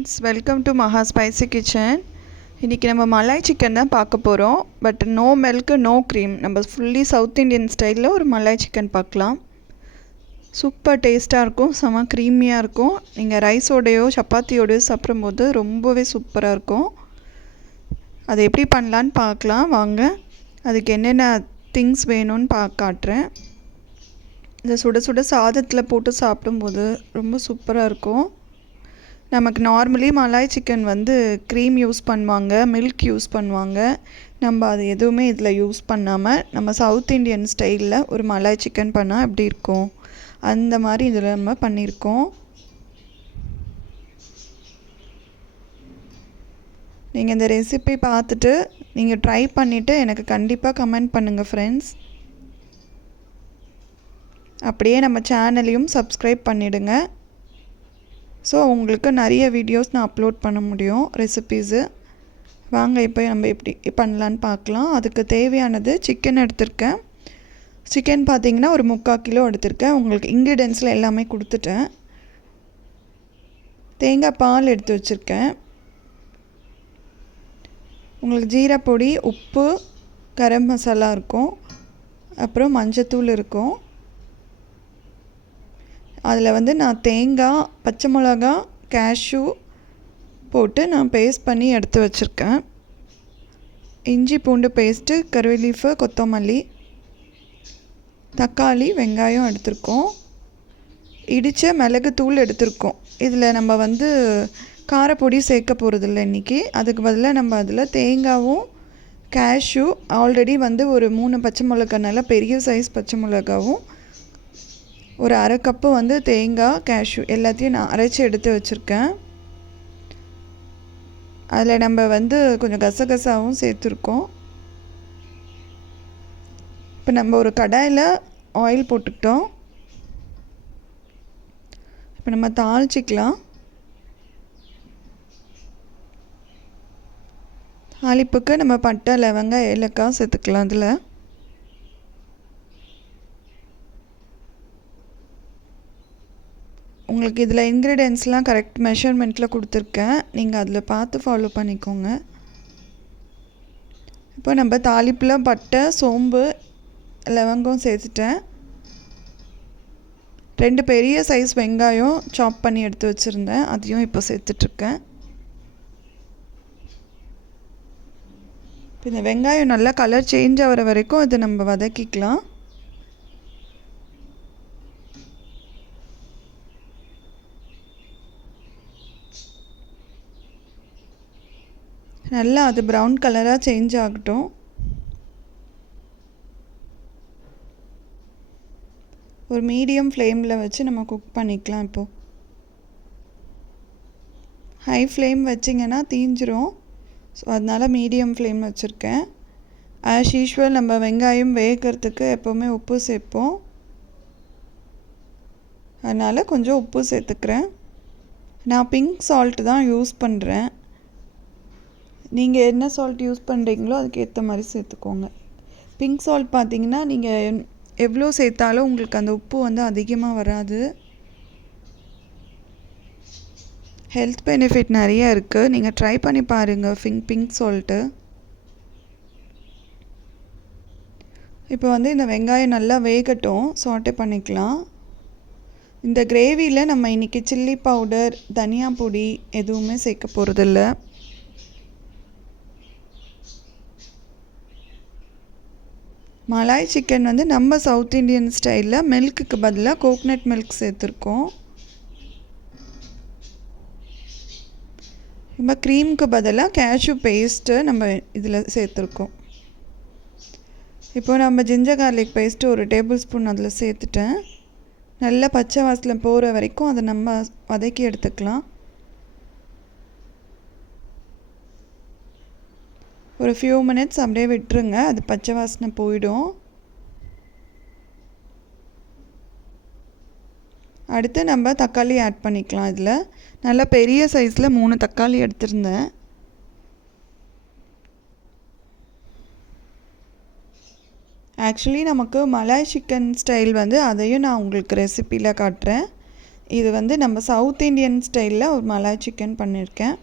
Friends, welcome to Maha spicy kitchen. இன்றைக்கி நம்ம malai chicken தான் பார்க்க போகிறோம். But no milk no cream, நம்ம ஃபுல்லி சவுத் இண்டியன் ஸ்டைலில் ஒரு மலாய் சிக்கன் பார்க்கலாம். சூப்பர் டேஸ்ட்டாக இருக்கும், செம க்ரீமியாக இருக்கும். நீங்கள் ரைஸோடையோ சப்பாத்தியோடையோ சாப்பிடும்போது ரொம்பவே சூப்பராக இருக்கும். அதை எப்படி பண்ணலான்னு பார்க்கலாம் வாங்க. அதுக்கு என்னென்ன திங்ஸ் வேணும்னு காட்டுறேன். இந்த சுட சுட சாதத்தில் போட்டு சாப்பிடும்போது ரொம்ப சூப்பராக இருக்கும். நமக்கு நார்மலி மலாய் சிக்கன் வந்து க்ரீம் யூஸ் பண்ணுவாங்க, மில்க் யூஸ் பண்ணுவாங்க. நம்ம அது எதுவுமே இதில் யூஸ் பண்ணாமல் நம்ம சவுத் இண்டியன் ஸ்டைலில் ஒரு மலாய் சிக்கன் பண்ணால் எப்படி இருக்கும், அந்த மாதிரி இதில் நம்ம பண்ணியிருக்கோம். நீங்கள் இந்த ரெசிபி பார்த்துட்டு நீங்கள் ட்ரை பண்ணிவிட்டு எனக்கு கண்டிப்பாக கமெண்ட் பண்ணுங்கள் ஃப்ரெண்ட்ஸ். அப்படியே நம்ம சேனலையும் சப்ஸ்கிரைப் பண்ணிவிடுங்க. ஸோ உங்களுக்கு நிறைய வீடியோஸ் நான் அப்லோட் பண்ண முடியும் ரெசிபீஸு. வாங்க இப்போ நம்ம எப்படி பண்ணலான்னு பார்க்கலாம். அதுக்கு தேவையானது சிக்கன் எடுத்திருக்கேன். சிக்கன் பார்த்திங்கன்னா ஒரு 3/4 கிலோ எடுத்திருக்கேன். உங்களுக்கு இன்க்ரீடியன்ஸில் எல்லாமே கொடுத்துட்டேன். தேங்காய் பால் எடுத்து வச்சுருக்கேன். உங்களுக்கு ஜீரா பொடி, உப்பு, கரம் மசாலா இருக்கும், அப்புறம் மஞ்சத்தூள் இருக்கும். அதில் வந்து நான் தேங்காய், பச்சை மிளகா, கேஷ்யூ போட்டு நான் பேஸ்ட் பண்ணி எடுத்து வச்சுருக்கேன். இஞ்சி பூண்டு பேஸ்ட்டு, கருவேலீஃபு, கொத்தமல்லி, தக்காளி, வெங்காயம் எடுத்திருக்கோம். இடித்த மிளகுத்தூள் எடுத்திருக்கோம். இதில் நம்ம வந்து காரப்பொடி சேர்க்க போகிறதில்ல இன்றைக்கி. அதுக்கு பதிலாக நம்ம அதில் தேங்காயும் கேஷ்யூ, ஆல்ரெடி வந்து ஒரு 3 பச்சை மிளகா, நல்லா பெரிய சைஸ் பச்சை மிளகாவும், ஒரு 1/2 கப்பு வந்து தேங்காய், கேஷ்யூ எல்லாத்தையும் நான் அரைச்சி எடுத்து வச்சுருக்கேன். அதில் நம்ம வந்து கொஞ்சம் கசகசாவும் சேர்த்துருக்கோம். இப்போ நம்ம ஒரு கடாயில் ஆயில் போட்டுக்கிட்டோம். இப்போ நம்ம தாளிச்சிக்கலாம். தாளிப்புக்கு நம்ம பட்டை, லவங்கம், ஏலக்காய் சேர்த்துக்கலாம். அதில் உங்களுக்கு இதில் இன்க்ரீடியன்ஸ்லாம் கரெக்ட் மெஷர்மெண்ட்டில் கொடுத்துருக்கேன். நீங்கள் அதில் பார்த்து ஃபாலோ பண்ணிக்கோங்க. இப்போ நம்ம தாளிப்பில் பட்டை, சோம்பு, லவங்கம் சேர்த்துட்டேன். 2 பெரிய சைஸ் வெங்காயம் சாப் பண்ணி எடுத்து வச்சுருந்தேன், அதையும் இப்போ சேர்த்துட்ருக்கேன். இப்போ இந்த வெங்காயம் நல்லா கலர் சேஞ்ச் ஆகிற வரைக்கும் இதை நம்ம வதக்கிக்கலாம். நல்லா அது ப்ரௌன் கலராக சேஞ்ச் ஆகட்டும். ஒரு மீடியம் ஃப்ளேமில் வச்சு நம்ம குக் பண்ணிக்கலாம். இப்போது ஹை ஃப்ளேம் வச்சிங்கன்னா தீஞ்சிரும். ஸோ அதனால் மீடியம் ஃப்ளேம் வச்சுருக்கேன். ஆஸ் யூஷுவல் நம்ம வெங்காயம் வேகிறதுக்கு எப்போவுமே உப்பு சேர்ப்போம். அதனால் கொஞ்சம் உப்பு சேர்த்துக்கிறேன். நான் பிங்க் சால்ட் தான் யூஸ் பண்ணுறேன். நீங்கள் என்ன சால்ட் யூஸ் பண்ணுறீங்களோ அதுக்கேற்ற மாதிரி சேர்த்துக்கோங்க. பிங்க் சால்ட் பார்த்திங்கன்னா நீங்கள் எவ்வளோ சேர்த்தாலும் உங்களுக்கு அந்த உப்பு வந்து அதிகமாக வராது. ஹெல்த் பெனிஃபிட் நிறைய இருக்குது, நீங்கள் ட்ரை பண்ணி பாருங்கள் பிங்க் சால்ட்டு. இப்போ வந்து இந்த வெங்காயம் நல்லா வேகட்டும், சாட்டே பண்ணிக்கலாம். இந்த கிரேவியில் நம்ம இன்றைக்கி சில்லி பவுடர், தனியா பொடி எதுவுமே சேர்க்க போகிறதில்ல. மலாய் சிக்கன் வந்து நம்ம சவுத் இண்டியன் ஸ்டைலில் மில்க்குக்கு பதிலாக கோகனட் மில்க் சேர்த்துருக்கோம். நம்ம க்ரீமுக்கு பதிலாக கேஷ்யூ பேஸ்ட்டு நம்ம இதில் சேர்த்துருக்கோம். இப்போ நம்ம ஜிஞ்சர் கார்லிக் பேஸ்ட்டு ஒரு டேபிள் ஸ்பூன் அதில் சேர்த்துட்டேன். நல்லா பச்சை வாசனை போகிற வரைக்கும் அதை நம்ம வதக்கி எடுத்துக்கலாம். ஒரு ஃபியூ மினிட்ஸ் அப்படியே விட்டுருங்க, அது பச்சை வாசனை போயிடும். அடுத்து நம்ம தக்காளி ஆட் பண்ணிக்கலாம். இதில் நல்லா பெரிய சைஸில் 3 தக்காளி எடுத்திருந்தேன். ஆக்சுவலி நமக்கு மலாய் சிக்கன் ஸ்டைல் வந்து அதையும் நான் உங்களுக்கு ரெசிப்பியில் காட்டுறேன். இது வந்து நம்ம சவுத் இண்டியன் ஸ்டைலில் ஒரு மலாய் சிக்கன் பண்ணியிருக்கேன்.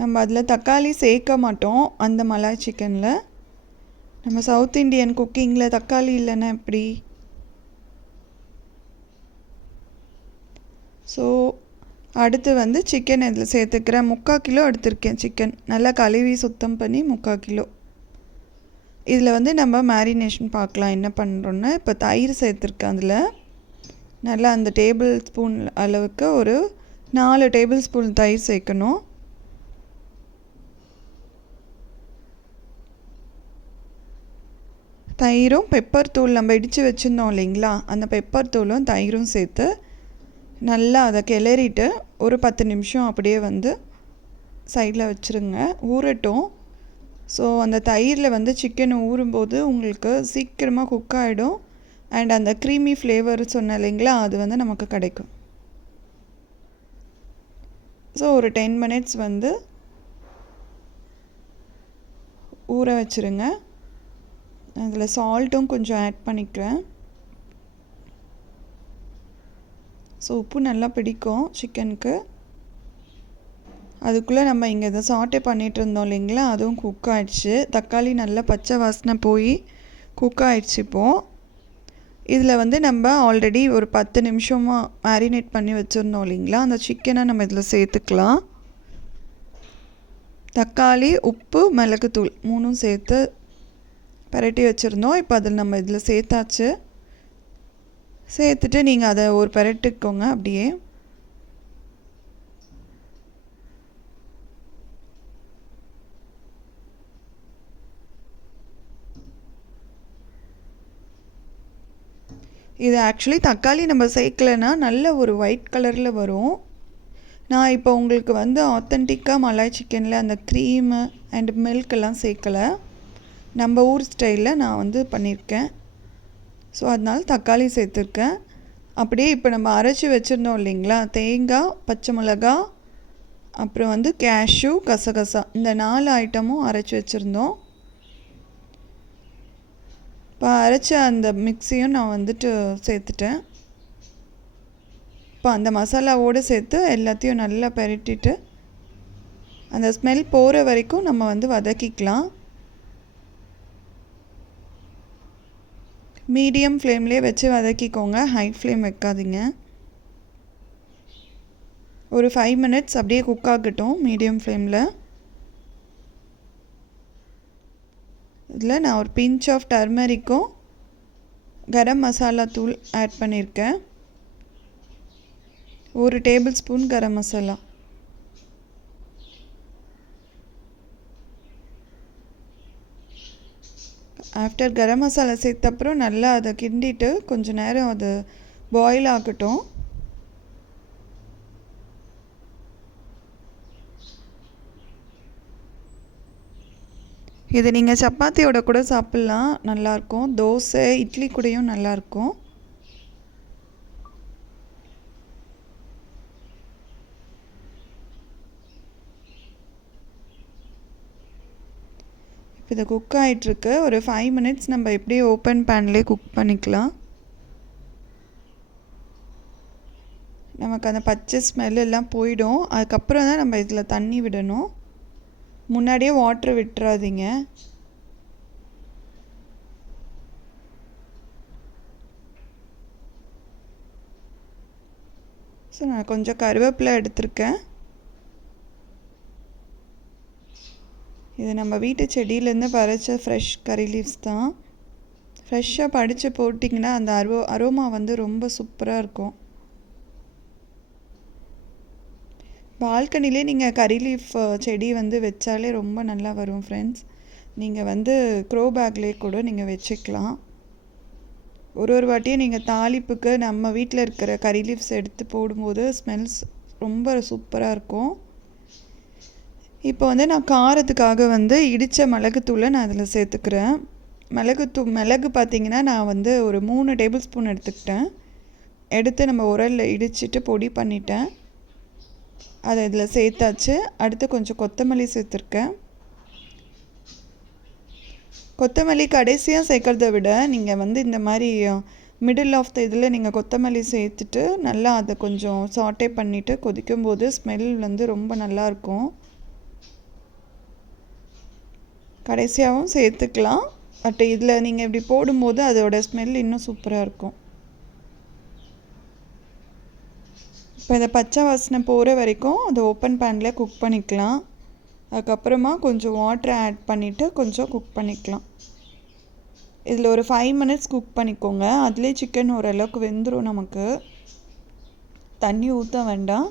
நம்ம அதில் தக்காளி சேர்க்க மாட்டோம். அந்த மலாய் சிக்கனில் நம்ம சவுத் இண்டியன் குக்கிங்கில் தக்காளி இல்லைன்னா எப்படி? ஸோ அடுத்து வந்து சிக்கன் இதில் சேர்த்துக்கிறேன். 3/4 கிலோ எடுத்திருக்கேன் சிக்கன். நல்லா கழுவி சுத்தம் பண்ணி 3/4 கிலோ. இதில் வந்து நம்ம மேரினேஷன் பார்க்கலாம் என்ன பண்ணுறோன்னு. இப்போ தயிர் சேர்த்துருக்கேன். அதில் நல்லா அந்த டேபிள் ஸ்பூன் அளவுக்கு ஒரு 4 டேபிள் ஸ்பூன் தயிர் சேர்க்கணும். தயிரும் பெப்பர் தூள் நம்ம இடித்து வச்சுருந்தோம் இல்லைங்களா, அந்த பெப்பர் தூளும் தயிரும் சேர்த்து நல்லா அதை கிளறிட்டு ஒரு 10 நிமிஷம் அப்படியே வந்து சைடில் வச்சுருங்க, ஊறட்டும். ஸோ அந்த தயிரில் வந்து சிக்கன் ஊறும்போது உங்களுக்கு சீக்கிரமாக குக் ஆகிடும். அண்ட் அந்த க்ரீமி ஃப்ளேவர் சொன்னேன் இல்லைங்களா, அது வந்து நமக்கு கிடைக்கும். ஸோ ஒரு 10 மினிட்ஸ் வந்து ஊற வச்சுருங்க. அதில் சால்ட்டும் கொஞ்சம் ஆட் பண்ணிக்கிறேன். ஸோ உப்பு நல்லா பிடிக்கும் சிக்கனுக்கு. அதுக்குள்ளே நம்ம இங்கே இதை சாட்டே பண்ணிகிட்டு இருந்தோம் இல்லைங்களா, அதுவும் குக் ஆகிடுச்சு. தக்காளி நல்லா பச்சை வாசனை போய் குக் ஆகிடுச்சு. இப்போது இதில் வந்து நம்ம ஆல்ரெடி ஒரு 10 நிமிஷமாக மேரினேட் பண்ணி வச்சுருந்தோம் இல்லைங்களா, அந்த சிக்கனை நம்ம இதில் சேர்த்துக்கலாம். தக்காளி, உப்பு, மிளகுத்தூள் 3ம் சேர்த்து பரட்டி வச்சுருந்தோம். இப்போ அதில் நம்ம இதில் சேர்த்தாச்சு. சேர்த்துட்டு நீங்கள் அதை ஒரு பரட்டிக்கோங்க அப்படியே. இது ஆக்சுவலி தக்காளி நம்ம சேர்க்கலைன்னா நல்ல ஒரு ஒயிட் கலரில் வரும். நான் இப்போ உங்களுக்கு வந்து ஆத்தென்டிக்காக மலாய் சிக்கனில் அந்த க்ரீமு அண்ட் மில்கெல்லாம் சேர்க்கலை. நம்ம ஊர் ஸ்டைலில் நான் வந்து பண்ணியிருக்கேன். ஸோ அதனால் தக்காளி சேர்த்துருக்கேன். அப்படியே இப்போ நம்ம அரைச்சி வச்சுருந்தோம் இல்லைங்களா, தேங்காய், பச்சை மிளகா, அப்புறம் வந்து கேஷ்யூ, கசகசா, இந்த 4 ஐட்டமும் அரைச்சி வச்சுருந்தோம். இப்போ அரைச்ச அந்த மிக்ஸியும் நான் வந்துட்டு சேர்த்துட்டேன். இப்போ அந்த மசாலாவோடு சேர்த்து எல்லாத்தையும் நல்லா பரட்டிட்டு அந்த ஸ்மெல் போகிற வரைக்கும் நம்ம வந்து வதக்கிக்கலாம். மீடியம் ஃப்ளேம்லேயே வச்சு வதக்கிக்கோங்க, ஹை ஃப்ளேம் வைக்காதீங்க. ஒரு 5 மினிட்ஸ் அப்படியே குக் ஆகட்டும் மீடியம் ஃப்ளேமில். இதில் நான் ஒரு பிஞ்ச் ஆஃப் டர்மரிக்கும் கரம் மசாலா தூள் ஆட் பண்ணியிருக்கேன். 1 table spoon garam masala. After garam masala சேர்த்த அப்புறம் நல்லா அதை கிண்டிட்டு கொஞ்சம் நேரம் அது பாயில் ஆகட்டும். இது நீங்கள் சப்பாத்தியோட கூட சாப்பிட்லாம், நல்லாயிருக்கும். தோசை, இட்லி கூடயும் நல்லாயிருக்கும். இப்போ இது குக் ஆகிட்டுருக்கு. ஒரு 5 மினிட்ஸ் நம்ம எப்படியே ஓப்பன் பேன்லேயே குக் பண்ணிக்கலாம். நமக்கு அந்த பச்சை ஸ்மெல் எல்லாம் போயிடும். அதுக்கப்புறம் தான் நம்ம இதில் தண்ணி விடணும். முன்னாடியே வாட்ரு விட்டுறாதீங்க. ஸோ நான் கொஞ்சம் கருவேப்பிலை எடுத்திருக்கேன். இது நம்ம வீட்டு செடியிலேருந்து பறித்த ஃப்ரெஷ் கறி லீவ்ஸ் தான். ஃப்ரெஷ்ஷாக பறித்து போட்டிங்கன்னா அந்த அரோமா வந்து ரொம்ப சூப்பராக இருக்கும். பால்கனிலே நீங்கள் கறி லீஃப் செடி வந்து வச்சாலே ரொம்ப நல்லா வரும் ஃப்ரெண்ட்ஸ். நீங்கள் வந்து க்ரோ பேக்லேயே கூட நீங்கள் வச்சுக்கலாம். ஒரு வாட்டியும் நீங்கள் தாளிப்புக்கு நம்ம வீட்டில் இருக்கிற கறி லீவ்ஸ் எடுத்து போடும்போது ஸ்மெல்ஸ் ரொம்ப சூப்பராக இருக்கும். இப்போ வந்து நான் காரத்துக்காக வந்து இடித்த மிளகுத்தூளை நான் அதில் சேர்த்துக்கிறேன். மிளகு பார்த்திங்கன்னா நான் வந்து ஒரு 3 டேபிள் ஸ்பூன் எடுத்துக்கிட்டேன். எடுத்து நம்ம உரலில் இடிச்சிட்டு பொடி பண்ணிட்டேன். அதை இதில் சேர்த்தாச்சு. அடுத்து கொஞ்சம் கொத்தமல்லி சேர்த்துருக்கேன். கொத்தமல்லி கடைசியாக சேர்க்குறத விட நீங்கள் வந்து இந்த மாதிரி மிடில் ஆஃப் த இதில் நீங்கள் கொத்தமல்லி சேர்த்துட்டு நல்லா அதை கொஞ்சம் சாட்டே பண்ணிவிட்டு கொதிக்கும்போது ஸ்மெல் வந்து ரொம்ப நல்லாயிருக்கும். கடைசியாகவும் சேர்த்துக்கலாம். பட் இதில் நீங்கள் இப்படி போடும்போது அதோட ஸ்மெல் இன்னும் சூப்பராக இருக்கும். இப்போ இதை பச்சை வாசனை போகிற வரைக்கும் அதை ஓப்பன் பேனில் குக் பண்ணிக்கலாம். அதுக்கப்புறமா கொஞ்சம் வாட்டர் ஆட் பண்ணிவிட்டு கொஞ்சம் குக் பண்ணிக்கலாம். இதில் ஒரு 5 மினிட்ஸ் குக் பண்ணிக்கோங்க. அதுலேயே சிக்கன் ஓரளவுக்கு வெந்துடும். நமக்கு தண்ணி ஊற்ற வேண்டாம்.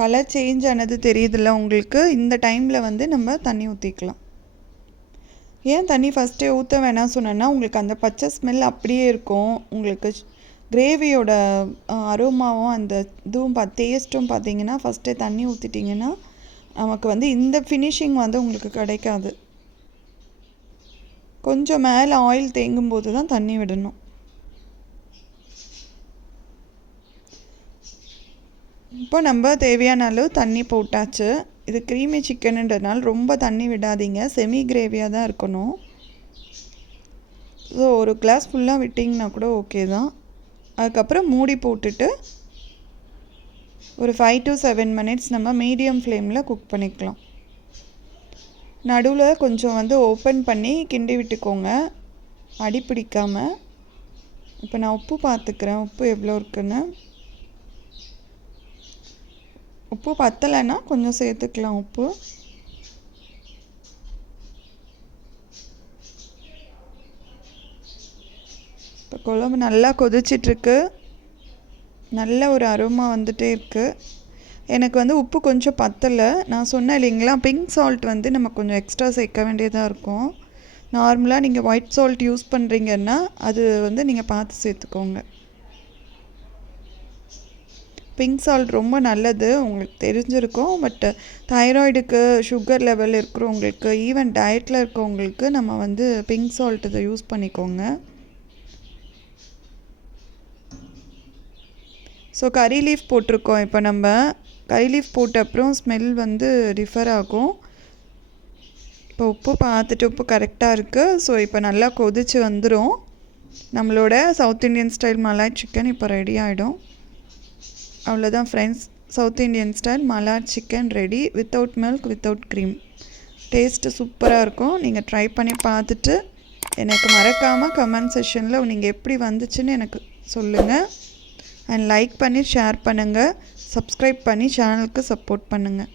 கலர் சேஞ்ச் ஆனது தெரியுதுல்ல உங்களுக்கு. இந்த டைமில் வந்து நம்ம தண்ணி ஊற்றிக்கலாம். ஏன் தண்ணி ஃபஸ்ட்டே ஊற்ற வேணாம் சொன்னேன்னா, உங்களுக்கு அந்த பச்சை ஸ்மெல் அப்படியே இருக்கும். உங்களுக்கு கிரேவியோட அரோமாவும் அந்த இதுவும் டேஸ்ட்டும் பார்த்தீங்கன்னா ஃபஸ்ட்டே தண்ணி ஊற்றிட்டிங்கன்னா நமக்கு வந்து இந்த ஃபினிஷிங் வந்து உங்களுக்கு கிடைக்காது. கொஞ்சம் மேலே ஆயில் தேங்கும்போது தான் தண்ணி விடணும். இப்போ நம்ம தேவையான அளவு தண்ணி போட்டாச்சு. இது க்ரீமி சிக்கனுன்றதுனால ரொம்ப தண்ணி விடாதீங்க. செமி கிரேவியாக தான் இருக்கணும். ஸோ ஒரு கிளாஸ் ஃபுல்லாக விட்டிங்கன்னா கூட ஓகே தான். அதுக்கப்புறம் மூடி போட்டுட்டு ஒரு 5 to 7 மினிட்ஸ் நம்ம மீடியம் ஃப்ளேமில் குக் பண்ணிக்கலாம். நடுவில் கொஞ்சம் வந்து ஓப்பன் பண்ணி கிண்டி விட்டுக்கோங்க, அடி பிடிக்காமல். இப்போ நான் உப்பு பார்த்துக்கிறேன், உப்பு எவ்வளோ இருக்குன்னு. உப்பு பத்தலைன்னா கொஞ்சம் சேர்த்துக்கலாம் உப்பு. இப்போ குழம்பு நல்லா கொதிச்சிட்ருக்கு. நல்ல ஒரு அரோமா வந்துகிட்டே இருக்குது. எனக்கு வந்து உப்பு கொஞ்சம் பத்தலை. நான் சொன்னேன் இல்லைங்களா, பிங்க் சால்ட் வந்து நம்ம கொஞ்சம் எக்ஸ்ட்ரா சேர்க்க வேண்டியதாக இருக்கும். நார்மலாக நீங்கள் ஒயிட் சால்ட் யூஸ் பண்ணுறீங்கன்னா அது வந்து நீங்கள் பார்த்து சேர்த்துக்கோங்க. பிங்க் சால்ட் ரொம்ப நல்லது, உங்களுக்கு தெரிஞ்சிருக்கும். பட் தைராய்டுக்கு, சுகர் லெவல் இருக்கிறவங்களுக்கு, ஈவன் டயட்டில் இருக்கவங்களுக்கு நம்ம வந்து பிங்க் சால்ட் இதை யூஸ் பண்ணிக்கோங்க. ஸோ கறி லீஃப் போட்டிருக்கோம். இப்போ நம்ம கறி லீஃப் போட்ட அப்புறம் ஸ்மெல் வந்து டிஃபர் ஆகும். இப்போ உப்பு பார்த்துட்டு உப்பு கரெக்டாக இருக்குது. ஸோ இப்போ நல்லா கொதிச்சு வந்துடும். நம்மளோட south Indian style malai chicken இப்போ ரெடி ஆகிடும். அவ்வளோதான் friends, south Indian style malai chicken ready. Without milk, without cream. Taste சூப்பராக இருக்கும். நீங்கள் ட்ரை பண்ணி பார்த்துட்டு எனக்கு மறக்காமல் கமெண்ட் செக்ஷனில் நீங்கள் எப்படி வந்துச்சுன்னு எனக்கு சொல்லுங்கள். அண்ட் லைக் பண்ணி ஷேர் பண்ணுங்கள், சப்ஸ்கிரைப் பண்ணி சேனலுக்கு சப்போர்ட் பண்ணுங்கள்.